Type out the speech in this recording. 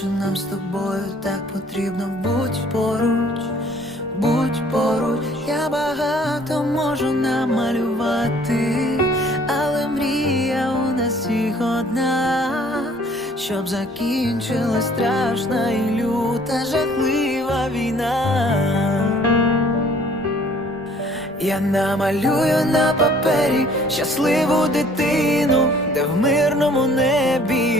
що нам з тобою так потрібно, будь поруч, будь поруч, я багато можу намалювати, але мрія у нас їх одна, щоб закінчилась страшна і люта, жахлива війна. Я намалюю на папері щасливу дитину, де в мирному небі